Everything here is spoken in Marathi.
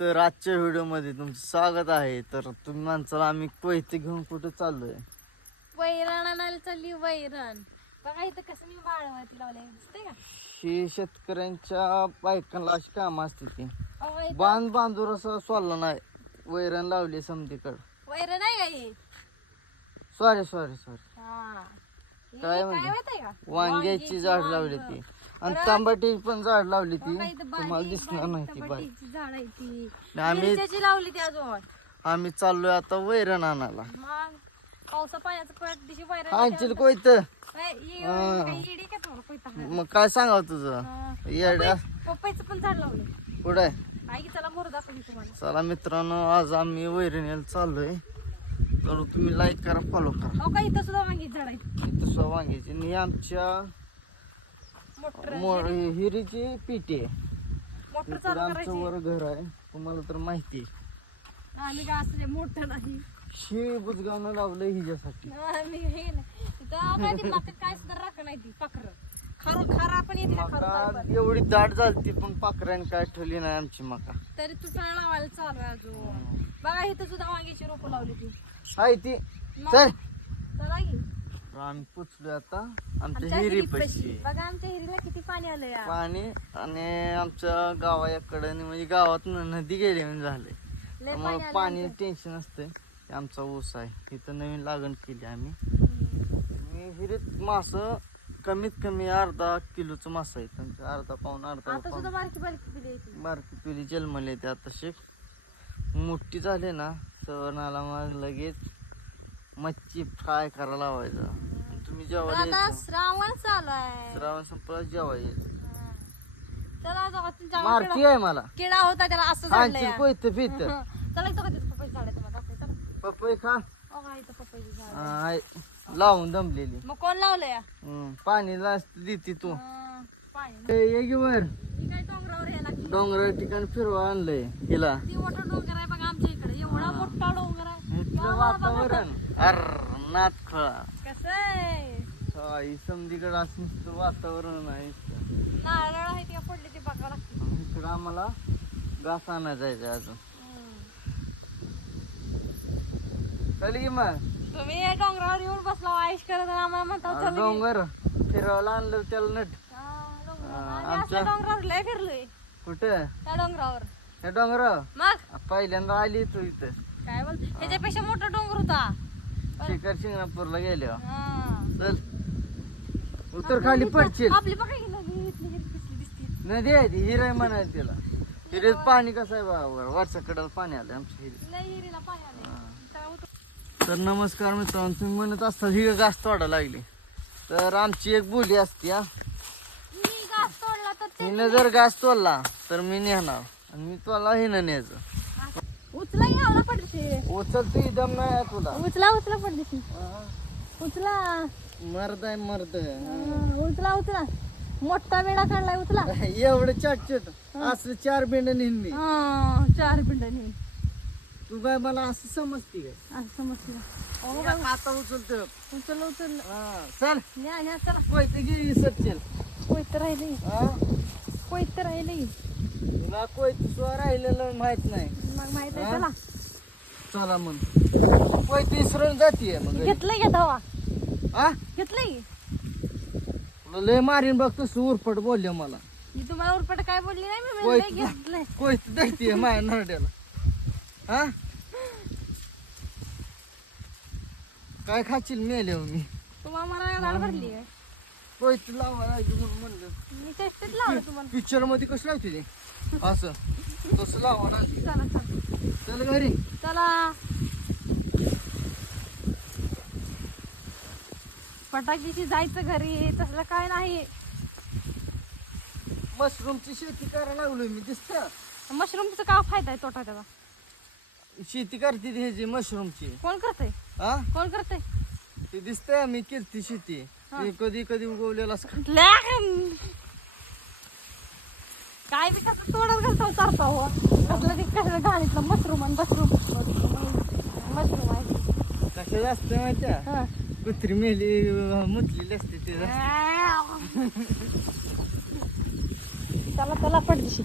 तर आजच्या व्हिडिओमध्ये तुमचं स्वागत आहे. तर तुम्ही माणसाला आम्ही कोयते घेऊन कुठे चाललोय? वैरण आणायला चालली वैरण. बघा इथं कसं मी वाळवती लावले दिसते का? ही शेतकऱ्यांच्या बायकांना अशी कामं असते ती. अहो, इथं बांध बांधूर असं सोडला नाही. वैरण लावली समतीकड वैरण आहे का ही? सॉरी सॉरी सॉरी हा. ही काय काय म्हणजे? माहितीये का? वांग्याची झाड. लावली ती. आणि तांबाटी पण झाड लावली ती. तुम्हाला दिसणार नाही ती बाई टमाट्याची झाड आहे ती. आम्ही मिरच्याची लावली ती अजून. आम्ही चाललोय आता वैरण आणायला. मग पावसा पाण्याचं पळत दिशी वैरण आणशील कोयत? काय, ये- काय येडी का तुम्हाला कोयता हाणायला? मग काय सांगाव तुझं. येड्या पपईचं पण झाड लावले. पुढे आई चला मोर दाखवली तुम्हाला चला मित्रांनो आज आम्ही वैरणीला चाललोय. तर तुम्ही लाईक करा फॉलो करा. अहो इथं सुद्धा वांगी झाड आहे इथं सुद्धा वांग्याची. आणि आमच्या मोटर हिरीची पिटी आहे. मोटर इकडं चालू आमचं करायची. वर घर आहे. तुम्हाला तर माहिती आहे. आम्ही काय मोठं नाही. ही बुजगावनं लावलं हिच्यासाठी. आम्ही हे नाही. ती काय सुद्धा राख नाही ती पाखर. खरं खरा पण येते ना खरं मका. एवढी दाट झालती पण पाखराने काय ठेवली नाही आमची मका. तरी तुटायला लावायला चालू आहे अजून. बघा इथं सुद्धा वांग्याची रोपं लावली ती. हाय ती. मग चल. चला की. आम्ही पोचलोय आता. आमच्या आमच्या हिरी हिरीपाशी. पशी. बघा आमच्या हिरीला किती पाणी आलं या पाणी आणि आमच्या गावाकडे म्हणजे गावात नदी गेली म्हणजे झाले लय त्यामुळे पाणी पाणी टेन्शन असतंय. हे आमचा ऊस आहे. इथं नवीन लागण केली आम्ही. मी हिरीत मास कमीत कमी अर्धा किलोचं मास आहे त्यांचं अर्धा पाऊन अर्धा आता सुद्धा पाऊन बारकी बारकी पिली येते बारकी पिली जन्मले ते आता शेक. मोठी झाली ना सवनाला मग लगेच मच्छी फ्राय करायला लावायचं. तुम्ही आता यायचं. श्रावण चालू आहे. श्रावण संपला जेव्हा यायचं. चला जाऊ तुमच्या मारती आहे मला. किडा होता त्याला असं आणखी या. कोयत पित चला इथं पपई झाड आहे तुम्हाला दाखवते चला. पपई खा. अहो, हा इथं पपईची झाड आहे. आहे. लावून दमलेली. मग कोण लावलं या हम्म, पाणी लाच देते तू. अं, पाणी ए, ये की वर. काय डोंगरावर यायला लागली. डोंगर ठिकाण फिरवा आणलंय हिला. ती मोठा डोंगर आहे बघा आमच्या इकडे. एवढा मोठा डोंगर आहे. इथलं वातावरण. अर नाथ खळा कसं आहे असं नुसतं वातावरण आहे. नारळ आहे ती पडली ती बघावं लागते. आणि इकडं आम्हाला घास आणायला जायचं अजून. चल की मग. तुम्ही या डोंगरावर येऊन बसला आयुष करत आणि आम्हाला म्हणता अरे चल की. डोंगर फिरवायला आणलं त्याला नट. हा, डोंगर. हा, आम्ही आमच्या- असल्या डोंगरावर लय फिरलोय. कुठं? त्या डोंगरावर. हे डोंगर मग? पहिल्यांदा आली तू इथं. काय बोल ह्याच्यापेक्षा मोठा डोंगर होता. शिखर शिंगणापूरला हा. चल. उतर खाली पडशील. आपली बघा की नदी इथली हिरवी कसली दिसते. नदी आहे ती हिरे म्हणायला तिला. हिरेत पाणी कसं आहे बाबा वरच्या कडेला पाणी आलं आमच्या हिरे लय हिरीला पाणी आलंय. चला उतर. तर नमस्कार मित्रांनो तुम्ही म्हणत असता ही घास तोडा लागली. तर आमची एक बोली असते हा. मी घास तोडला तर ते हिनं जर घास तोडला तर मी नेणार. आणि मी तुला हिनं न्यायचं. तू दम नाही आहे तुला. उचला उचला पडते हा. उचला. मर्द आहे मर्द. हा, उचला उचला. मोठा वेडा काढलाय उचला. एवढं चटचट. असं चार बेंड नेहमी. हा, चार पिंडांनी तू काय मला असं समजते काय? असं समजलं अहो, या आता उचलतो उचल उचल हा, चल. न्या न्या चला. कोयते घे सच्चल कोयत राहिले. हा? कोयत राहिले. तुला कोयते सुद्धा राहिलेलं माहीत नाही. मग माहीत आहे? चला. चला मग. कोयते इसरून जातीये मग. घेतलंय घ्या धावा हा घेतलंय? तुला लय मारीन बघ तसं उरफट बोलले मला. मी तुम्हाला उरपट काय बोलली नाही मी कोयत म्हणलं घेतलंय. कोयते धरतीये माझ्या नरड्याला. हा काय खाशील मेले हो मी? तुम्हाला मला गाड भरली काय कोयते लावा लागली म्हणून म्हणलं. मी लावलं तुम्हाला. पिक्चरमध्ये कसं लावते ते? असं. तसं लावा लागली चला चला. चल घरी. चला. फटाकीची जायचं घरी तसलं काय नाही. मशरूमची शेती करायला लागलोय मी दिसत? मशरूमचा काय फायदा आहे तोटा त्याचा? शेती करते ह्याची मशरूमची. कोण करतंय? हा कोण करतंय? ते दिसतंय मी केलती शेती. ते कधी कधी उगवलेला. काय बी कसं तोडत घालतो चारता हो कसलं ते कसलं गाणीतलं मशरूम आणि मशरूम. मशरूम आहे. कसं असतं माहित्या हा. कुत्री मेली मुतलेली असते ते चला चला पडदिशी